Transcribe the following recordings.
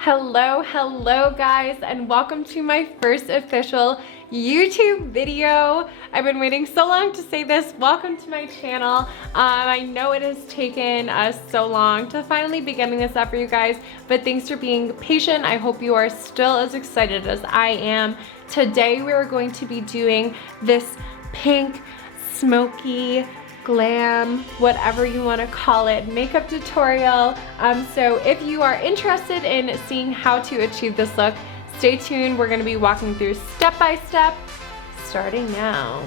Hello guys, and welcome to my first official YouTube video. I've been waiting so long to say this. Welcome to my channel. I know it has taken us so long to finally be getting this up for you guys, but thanks for being patient. I hope you are still as excited as I am. Today we are going to be doing this pink, smoky, glam, whatever you want to call it, makeup tutorial. So if you are interested in seeing how to achieve this look, stay tuned. We're going to be walking through step by step, starting now.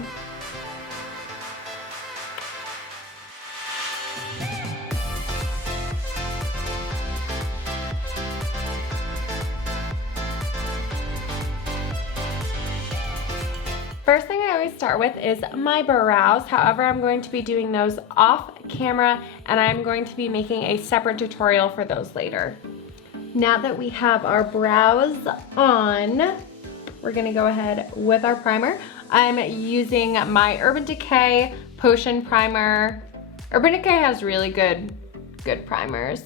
First thing I always start with is my brows. However, I'm going to be doing those off camera, and I'm going to be making a separate tutorial for those later. Now that we have our brows on, we're gonna go ahead with our primer. I'm using my Urban Decay Potion Primer. Urban Decay has really good primers.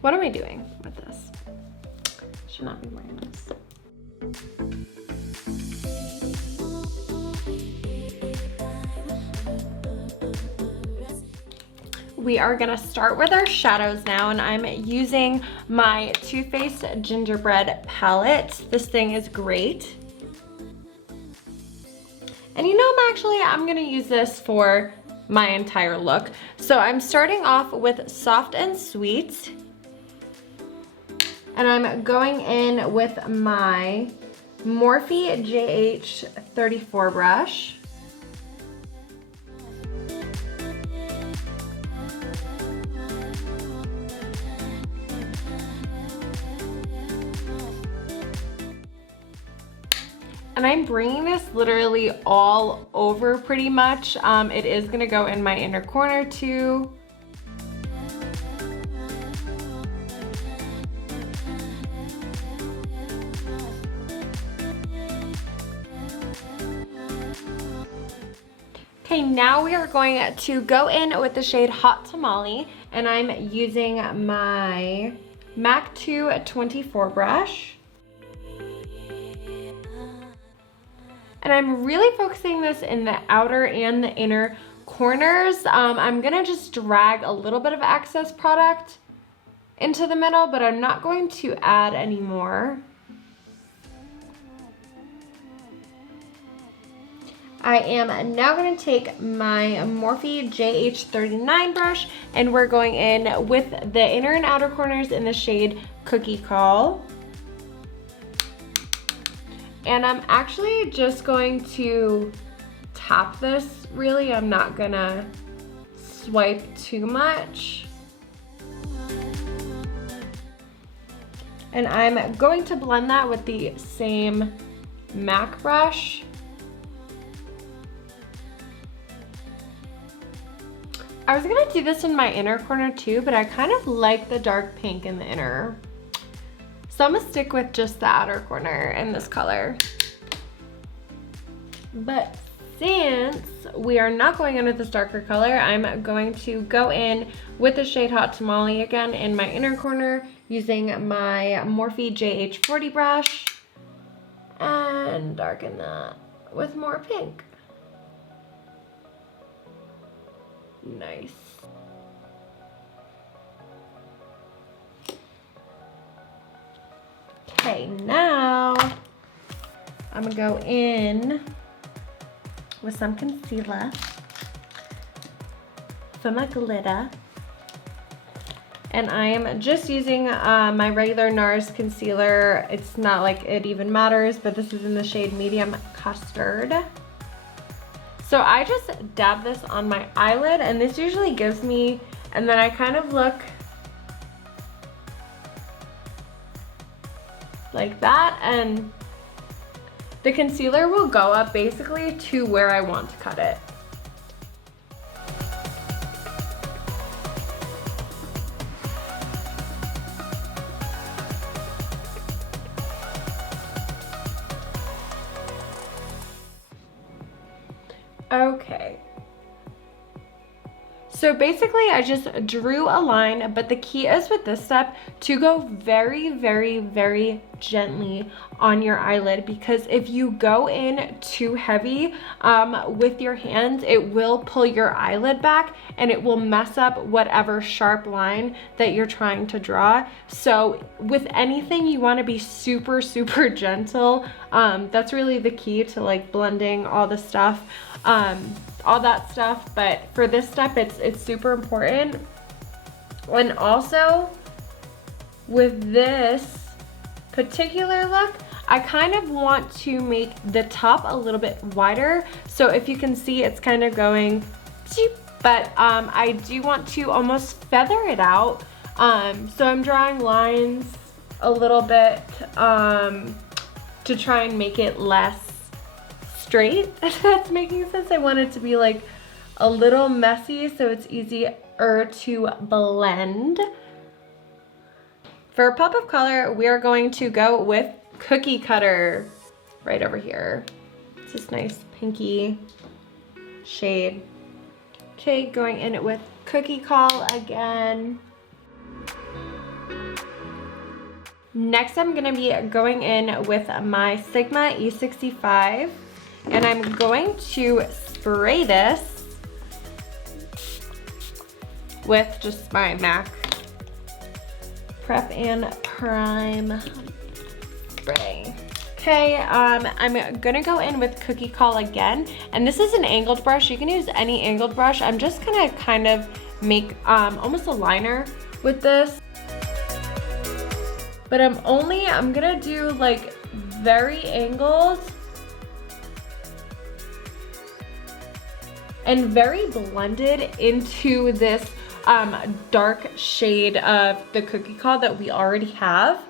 What am I doing with this? Should not be wearing this. We are gonna start with our shadows now, and I'm using my Too Faced Gingerbread palette. This thing is great. And you know, I'm gonna use this for my entire look. So I'm starting off with Soft and Sweet. And I'm going in with my Morphe JH34 brush. And I'm bringing this literally all over pretty much. It is gonna go in my inner corner too. Okay, now we are going to go in with the shade Hot Tamale, and I'm using my MAC 224 brush. And I'm really focusing this in the outer and the inner corners. I'm gonna just drag a little bit of excess product into the middle, but I'm not going to add any more. I am now going to take my Morphe JH39 brush, and we're going in with the inner and outer corners in the shade Cookie Call. And I'm actually just going to tap this, really. I'm not gonna swipe too much. And I'm going to blend that with the same MAC brush. I was gonna do this in my inner corner too, but I kind of like the dark pink in the inner. So I'm gonna stick with just the outer corner in this color. But since we are not going in with this darker color, I'm going to go in with the shade Hot Tamale again in my inner corner using my Morphe JH40 brush and darken that with more pink. Nice. Okay, now I'm gonna go in with some concealer from a glitter, and I am just using my regular NARS concealer. It's not like it even matters, but this is in the shade Medium Custard. So I just dab this on my eyelid, and this usually gives me, and then I kind of look like that, and the concealer will go up basically to where I want to cut it. Okay. So So basically I just drew a line, but the key is with this step to go very, very, very gently on your eyelid, because if you go in too heavy with your hands, it will pull your eyelid back and it will mess up whatever sharp line that you're trying to draw. So with anything, you want to be super, super gentle. That's really the key to like blending all the stuff, all that stuff. But for this step, it's super important. And also with this particular look, I kind of want to make the top a little bit wider. So if you can see, it's kind of going, but I do want to almost feather it out. So I'm drawing lines a little bit to try and make it less straight, if that's making sense. I want it to be like a little messy so it's easier to blend. For a pop of color, we are going to go with Cookie Cutter right over here. It's this nice pinky shade. Okay, going in with Cookie Call again. Next, I'm gonna be going in with my Sigma E65, and I'm going to spray this with just my MAC Prep and Prime spray. Okay, I'm gonna go in with Cookie Call again, and this is an angled brush. You can use any angled brush. I'm just gonna kind of make almost a liner with this, but I'm gonna do like very angled and very blended into this dark shade of the Cookie Call that we already have.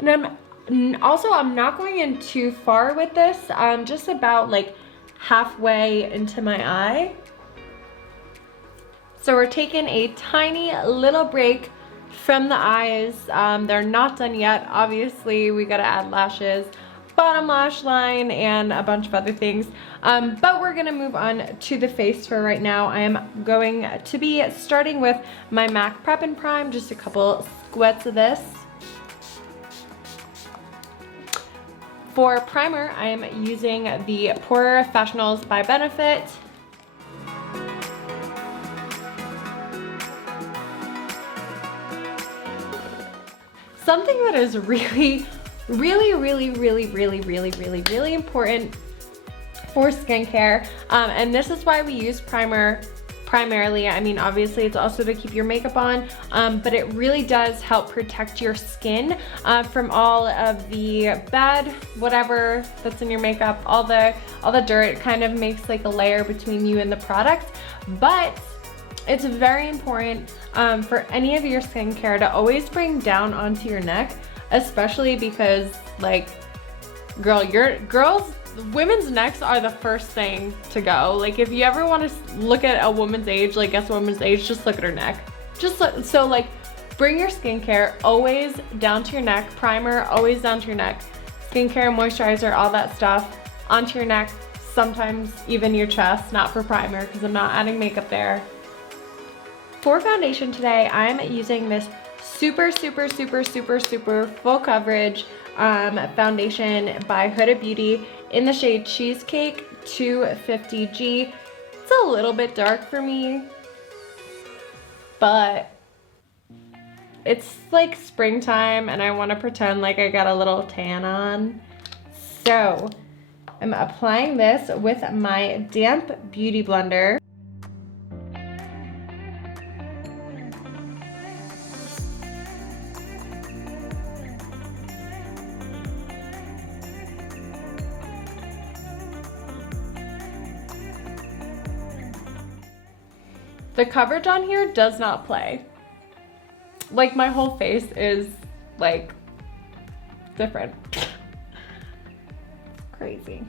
And I'm not going in too far with this. Just about like halfway into my eye. So we're taking a tiny little break from the eyes. They're not done yet. Obviously, we gotta add lashes, bottom lash line, and a bunch of other things. But we're gonna move on to the face for right now. I am going to be starting with my MAC Prep and Prime, just a couple squirts of this. For primer, I am using the POREfessional by Benifit. Something that is really important for skincare, and this is why we use primer primarily. I mean, obviously it's also to keep your makeup on, but it really does help protect your skin from all of the bad whatever that's in your makeup, all the dirt. It kind of makes like a layer between you and the product. But it's very important for any of your skincare to always bring down onto your neck, especially because like, women's necks are the first thing to go. Like if you ever want to look at a woman's age, like guess a woman's age, just look at her neck. So like bring your skincare always down to your neck, primer always down to your neck, skincare, moisturizer, all that stuff onto your neck, sometimes even your chest, not for primer because I'm not adding makeup there. For foundation today, I'm using this super full coverage foundation by Huda Beauty in the shade Cheesecake 250G. It's a little bit dark for me, but it's like springtime and I want to pretend like I got a little tan on. So I'm applying this with my damp beauty blender. The coverage on here does not play. Like my whole face is like different. Crazy.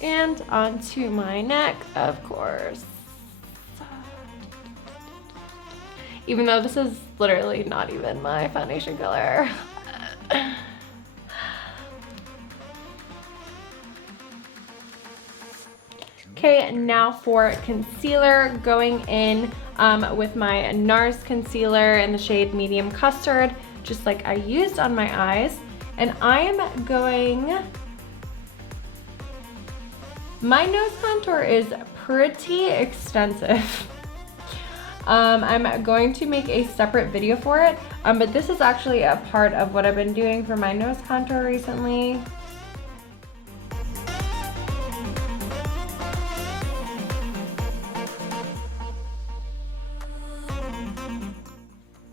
And onto my neck, of course. even though this is literally not even my foundation color. Okay, now for concealer, going in with my NARS concealer in the shade Medium Custard, just like I used on my eyes. And I am going, my nose contour is pretty extensive. I'm going to make a separate video for it, but this is actually a part of what I've been doing for my nose contour recently.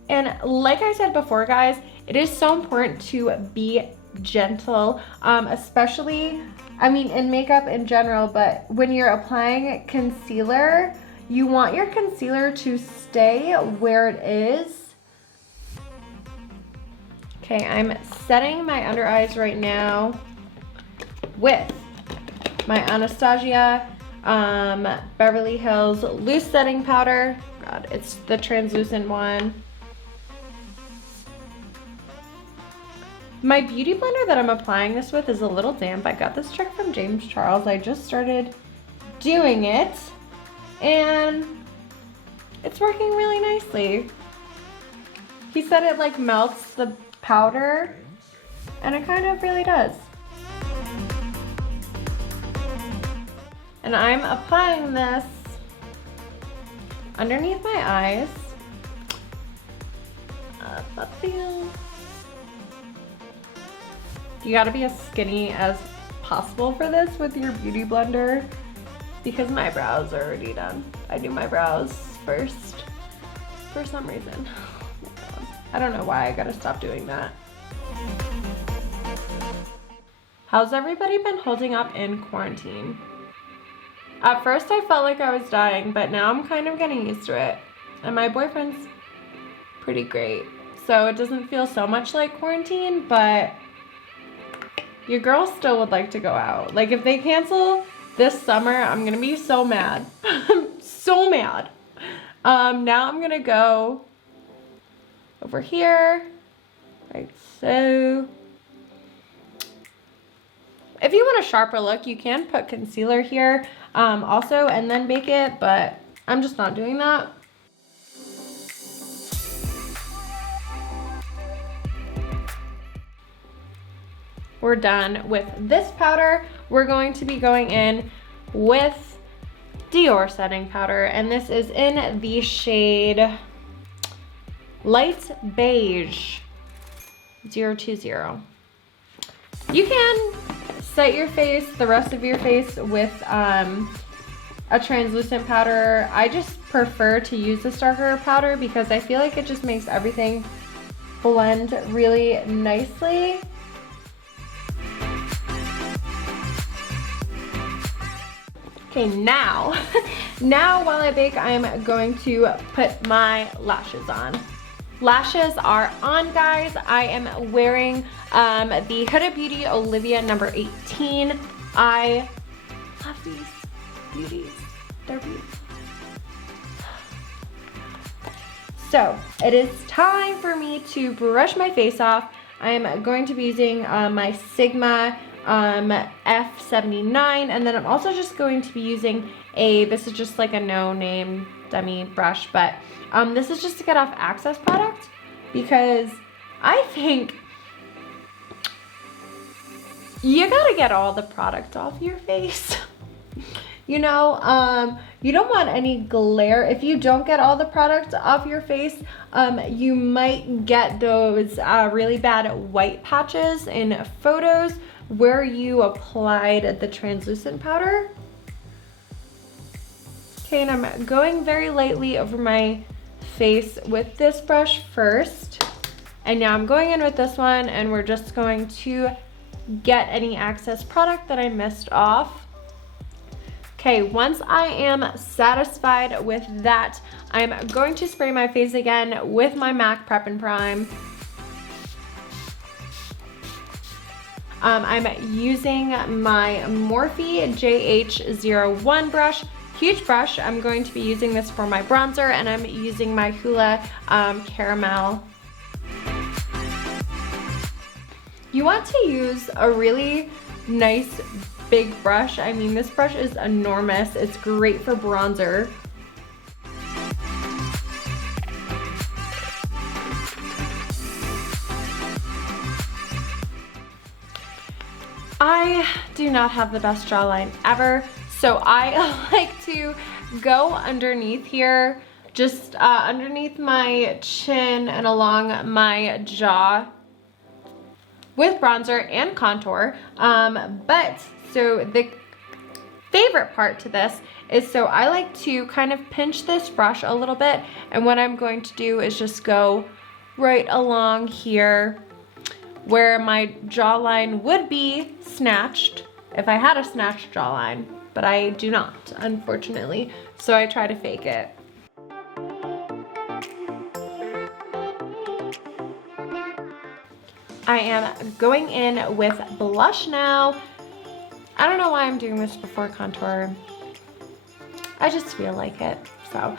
And like I said before, guys, it is so important to be gentle, especially, I mean, in makeup in general, but when you're applying concealer, you want your concealer to stay where it is. Okay, I'm setting my under eyes right now with my Anastasia Beverly Hills Loose Setting Powder. God, it's the translucent one. My beauty blender that I'm applying this with is a little damp. I got this trick from James Charles. I just started doing it and it's working really nicely. He said it like melts the powder and it kind of really does. And I'm applying this underneath my eyes. You gotta be as skinny as possible for this with your beauty blender because my brows are already done. I do my brows first for some reason. Oh my God. I don't know why I gotta stop doing that. How's everybody been holding up in quarantine? At first I felt like I was dying, but now I'm kind of getting used to it. And my boyfriend's pretty great. So it doesn't feel so much like quarantine, but your girl still would like to go out. Like if they cancel this summer, I'm gonna be so mad. I'm so mad. Now I'm gonna go over here, like so. If you want a sharper look, you can put concealer here also and then bake it, but I'm just not doing that. We're done with this powder. We're going to be going in with Dior setting powder, and this is in the shade Light Beige 020. You can set your face, the rest of your face, with a translucent powder. I just prefer to use this darker powder because I feel like it just makes everything blend really nicely. Okay, now while I bake, I'm going to put my lashes on. Lashes are on, guys. I am wearing the Huda Beauty Olivia number 18. I love these beauties. They're beautiful. So it is time for me to brush my face off. I am going to be using my Sigma F79, and then I'm also just going to be using this is just like a no-name dummy brush, but this is just to get off excess product because I think you gotta get all the product off your face. You know, you don't want any glare. If you don't get all the product off your face, you might get those really bad white patches in photos where you applied the translucent powder. Okay, and I'm going very lightly over my face with this brush first. And now I'm going in with this one, and we're just going to get any excess product that I missed off. Okay, once I am satisfied with that, I'm going to spray my face again with my MAC Prep and Prime. I'm using my Morphe JH01 brush huge brush. I'm going to be using this for my bronzer, and I'm using my Hoola Caramel. You want to use a really nice big brush. I mean, this brush is enormous. It's great for bronzer. I do not have the best jawline ever, so I like to go underneath here, just underneath my chin and along my jaw with bronzer and contour. But so the favorite part to this is, so I like to kind of pinch this brush a little bit, and what I'm going to do is just go right along here where my jawline would be snatched if I had a snatched jawline, but I do not, unfortunately, so I try to fake it. I am going in with blush now. I don't know why I'm doing this before contour. I just feel like it. So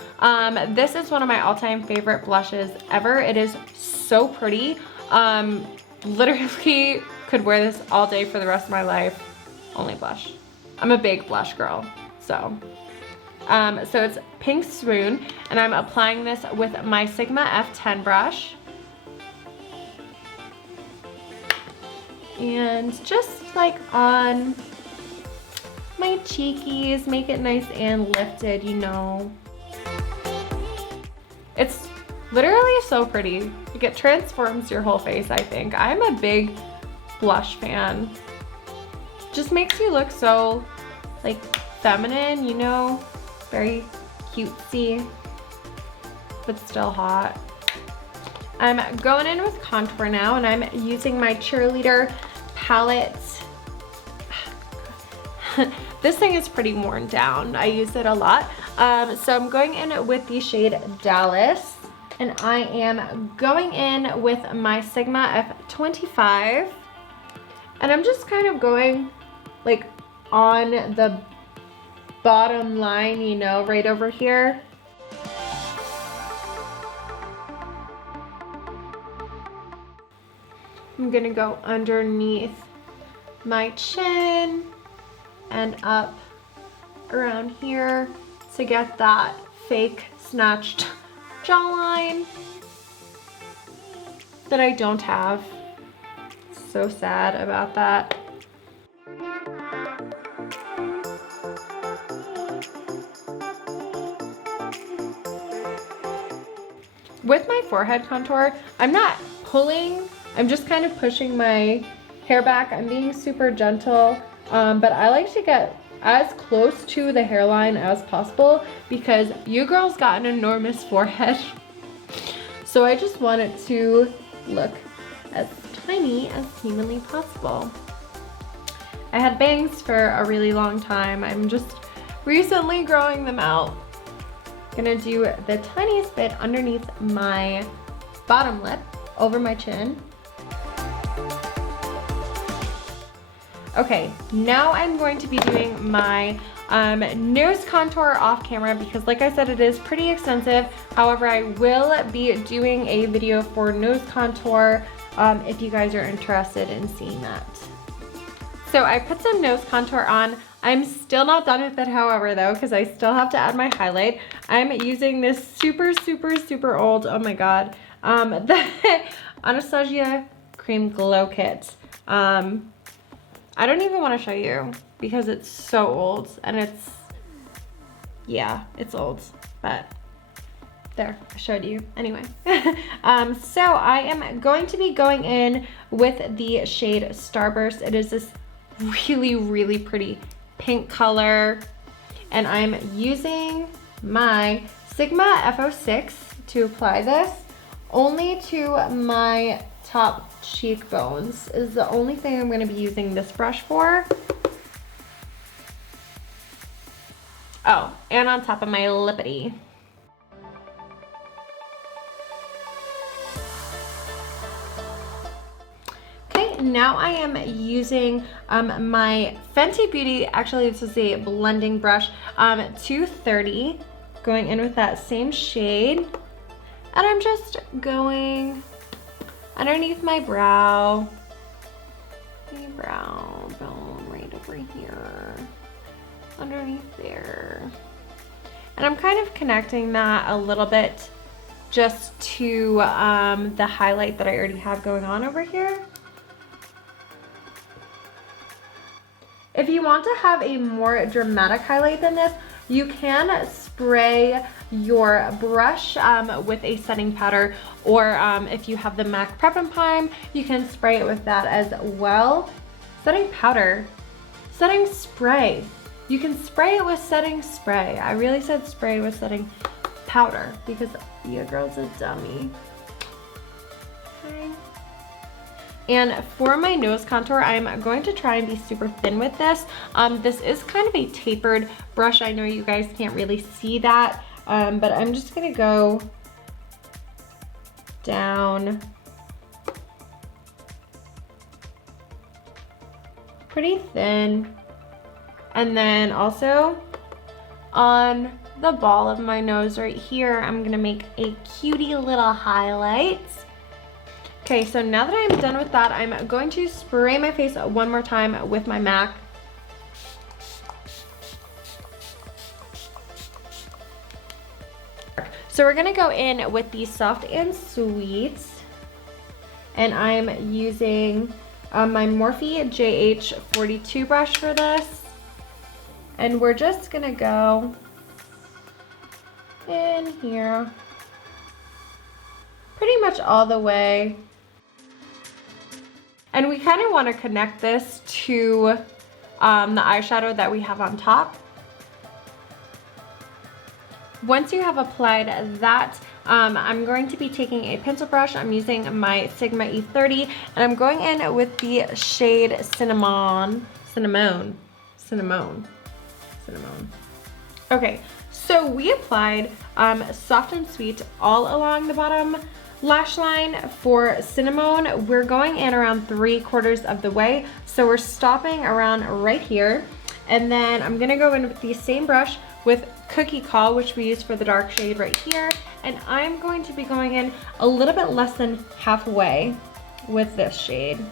this is one of my all-time favorite blushes ever. It is so pretty. Literally could wear this all day for the rest of my life. Only blush. I'm a big blush girl. So it's Pink Swoon, and I'm applying this with my Sigma F10 brush. And just like on my cheekies, make it nice and lifted, you know. It's literally so pretty. Like, it transforms your whole face, I think. I'm a big blush fan. Just makes you look so like feminine, you know, very cutesy, but still hot. I'm going in with contour now, and I'm using my Cheerleader palette. This thing is pretty worn down. I use it a lot. So I'm going in with the shade Dallas, and I am going in with my Sigma F25, and I'm just kind of going like on the bottom line, you know, right over here. I'm gonna go underneath my chin and up around here to get that fake snatched jawline that I don't have. So sad about that. With my forehead contour, I'm not pulling, I'm just kind of pushing my hair back. I'm being super gentle, but I like to get as close to the hairline as possible because you girls got an enormous forehead. So I just want it to look as tiny as humanly possible. I had bangs for a really long time. I'm just recently growing them out. Gonna do the tiniest bit underneath my bottom lip, over my chin. Okay, now I'm going to be doing my nose contour off camera because, like I said, it is pretty extensive. However, I will be doing a video for nose contour if you guys are interested in seeing that. So I put some nose contour on. I'm still not done with it, however, though, because I still have to add my highlight. I'm using this super old, oh my god, the Anastasia Cream Glow Kit. I don't even want to show you because it's so old, and it's, yeah, it's old, but there, I showed you. Anyway, so I am going to be going in with the shade Starburst. It is this really pretty pink color, and I'm using my Sigma F06 to apply this only to my top cheekbones. Is the only thing I'm going to be using this brush for. Oh, and on top of my lippity. Okay, now I am using my Fenty Beauty, actually this is a blending brush, 230, going in with that same shade. And I'm just going underneath my brow, the brow bone right over here, underneath there. And I'm kind of connecting that a little bit just to the highlight that I already have going on over here. If you want to have a more dramatic highlight than this, you can spray your brush with a setting powder, or if you have the MAC Prep and Prime, you can spray it with that as well. Setting powder, setting spray. You can spray it with setting spray. I really said spray with setting powder because your girl's a dummy. Okay. And for my nose contour, I'm going to try and be super thin with this. This is kind of a tapered brush. I know you guys can't really see that, but I'm just gonna go down pretty thin. And then also on the ball of my nose right here, I'm gonna make a cutie little highlight. Okay, so now that I'm done with that, I'm going to spray my face one more time with my MAC. So we're gonna go in with the Soft and Sweet, and I'm using my Morphe JH42 brush for this. And we're just gonna go in here pretty much all the way. And we kind of want to connect this to the eyeshadow that we have on top. Once you have applied that, I'm going to be taking a pencil brush. I'm using my Sigma E30, and I'm going in with the shade Cinnamon. Okay, so we applied Soft and Sweet all along the bottom lash line. For Cinnamon, we're going in around 3/4 of the way, so we're stopping around right here. And then I'm gonna go in with the same brush with Cookie Call, which we use for the dark shade right here, and I'm going to be going in a little bit less than halfway with this shade.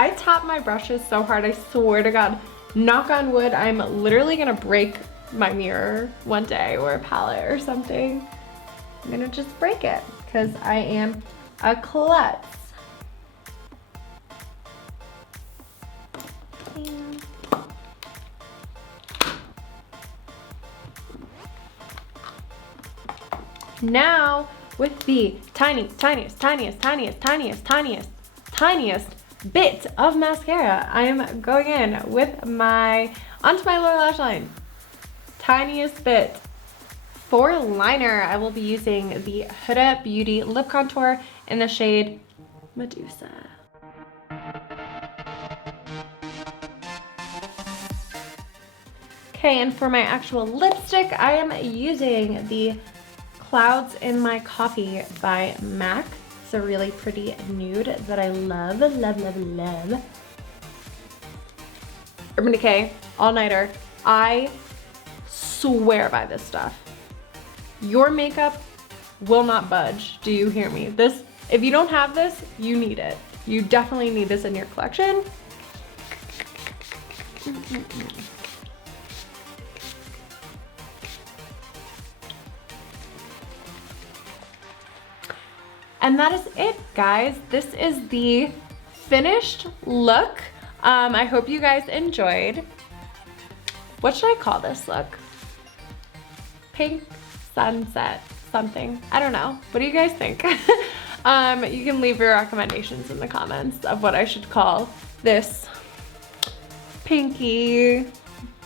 I tap my brushes so hard, I swear to God, knock on wood, I'm literally gonna break my mirror one day, or a palette or something. I'm gonna just break it because I am a klutz. Now with the tiniest bit of mascara, I am going in with onto my lower lash line. Tiniest bit. For liner, I will be using the Huda Beauty Lip Contour in the shade Medusa. Okay, and for my actual lipstick, I am using the Clouds in My Coffee by MAC. It's a really pretty nude that I love, love, love, love. Urban Decay, All Nighter. I swear by this stuff. Your makeup will not budge. Do you hear me? This, if you don't have this, you need it. You definitely need this in your collection. And that is it, guys. This is the finished look. I hope you guys enjoyed. What should I call this look? Pink sunset something. I don't know. What do you guys think? You can leave your recommendations in the comments of what I should call this pinky,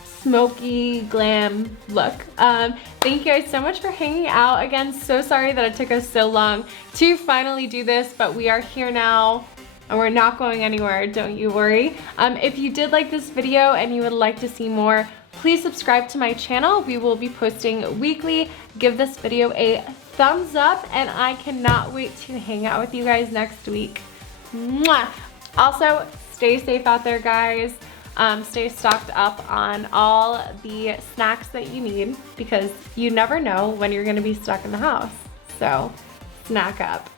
smoky, glam look. Thank you guys so much for hanging out. Again, so sorry that it took us so long to finally do this, but we are here now and we're not going anywhere, don't you worry. If you did like this video and you would like to see more, Please subscribe to my channel. We will be posting weekly. Give this video a thumbs up, and I cannot wait to hang out with you guys next week. Mwah! Also, stay safe out there, guys. Stay stocked up on all the snacks that you need, because you never know when you're gonna be stuck in the house. So snack up.